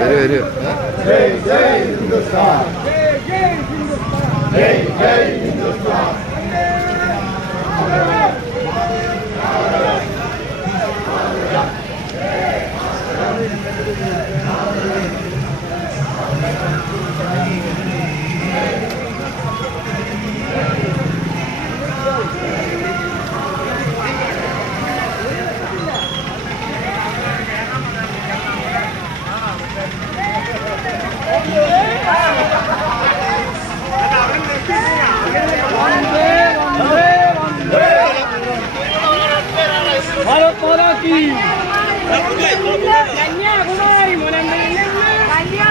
Veriyor veriyor. Hey hey Hindistan. Hey hey Hindistan. Hey hey Hindistan. माता की